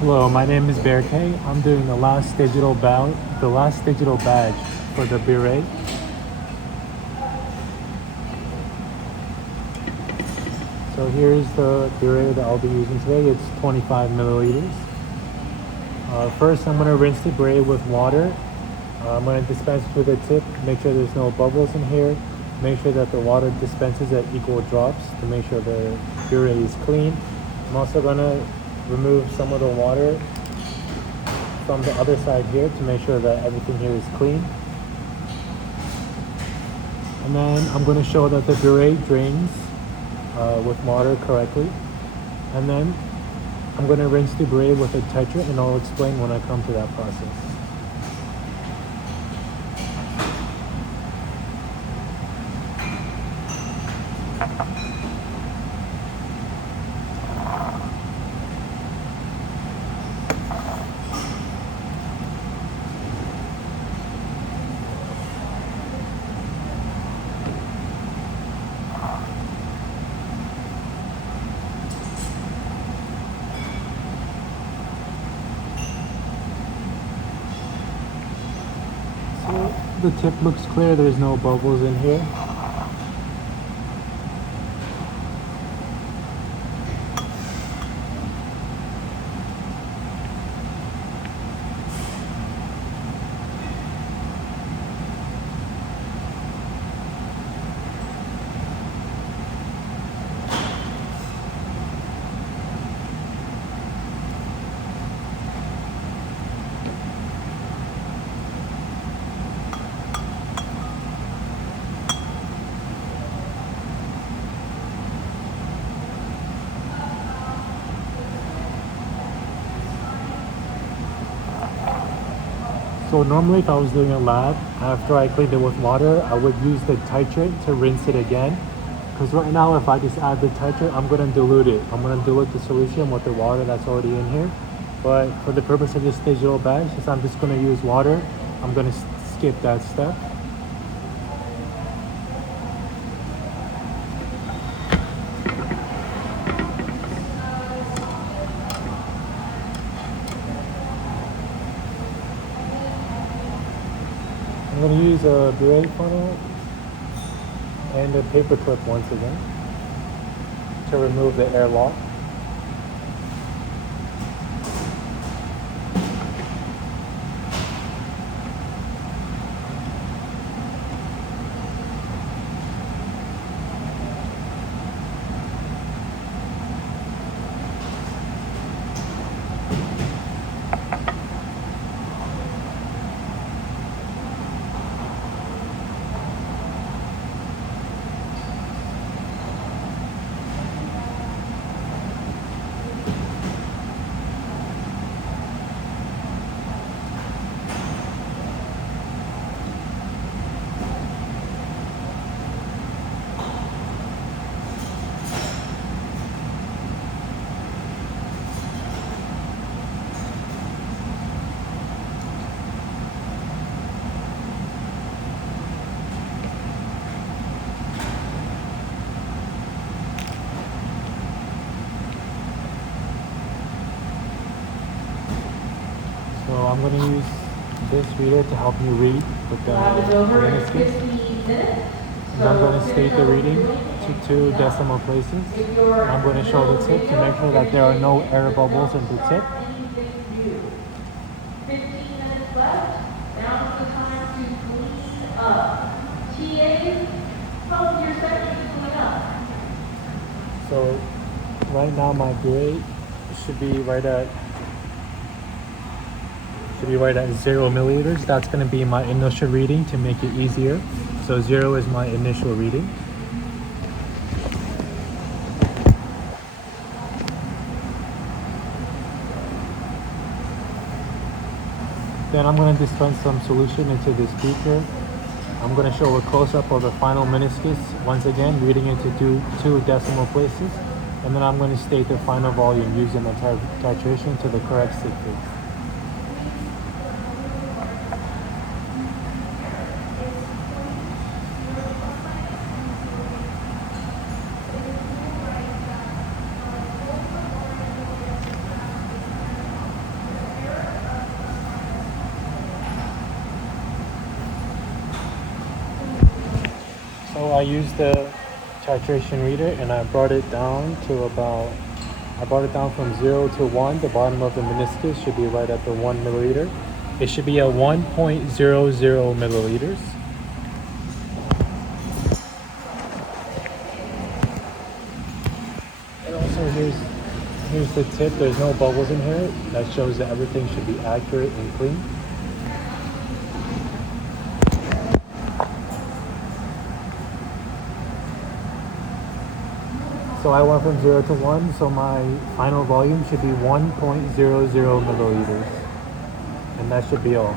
Hello, my name is Buret. I'm doing the last digital badge for the Buret. So here's the Buret that I'll be using today. It's 25 milliliters. First, I'm gonna rinse the Buret with water. I'm gonna dispense with a tip. Make sure there's no bubbles in here. Make sure that the water dispenses at equal drops to make sure the Buret is clean. I'm also gonna remove some of the water from the other side here to make sure that everything here is clean. And then I'm going to show that the Buret drains with water correctly. And then I'm going to rinse the Buret with a tetra, and I'll explain when I come to that process. So the tip looks clear, there's no bubbles in here. So normally if I was doing a lab, after I cleaned it with water, I would use the titrate to rinse it again. Because right now if I just add the titrate, I'm going to dilute it. I'm going to dilute the solution with the water that's already in here. But for the purpose of this digital badge, since I'm just going to use water, I'm going to skip that step. I'm going to use a Buret funnel and a paper clip once again to remove the airlock. So I'm going to use this reader to help me read with the meniscus. And I'm going to state the reading to 2 decimal places. And I'm going to show the tip to make sure that there are no air bubbles in the tip. 15 minutes left. Now's the time to clean up. TAs, how your section is coming up? So right now my grade should be right at 0 milliliters. That's going to be my initial reading to make it easier. So 0 is my initial reading. Then I'm going to dispense some solution into this beaker. I'm going to show a close-up of the final meniscus, once again reading it to 2 decimal places, and then I'm going to state the final volume using the titration to the correct stick figure. So I used the titration reader and I brought it down to about, I brought it down from 0 to 1. The bottom of the meniscus should be right at the 1 milliliter. It should be at 1.00 milliliters. And also here's the tip. There's no bubbles in here. That shows that everything should be accurate and clean. So I went from 0 to 1, so my final volume should be 1.00 milliliters. And that should be all.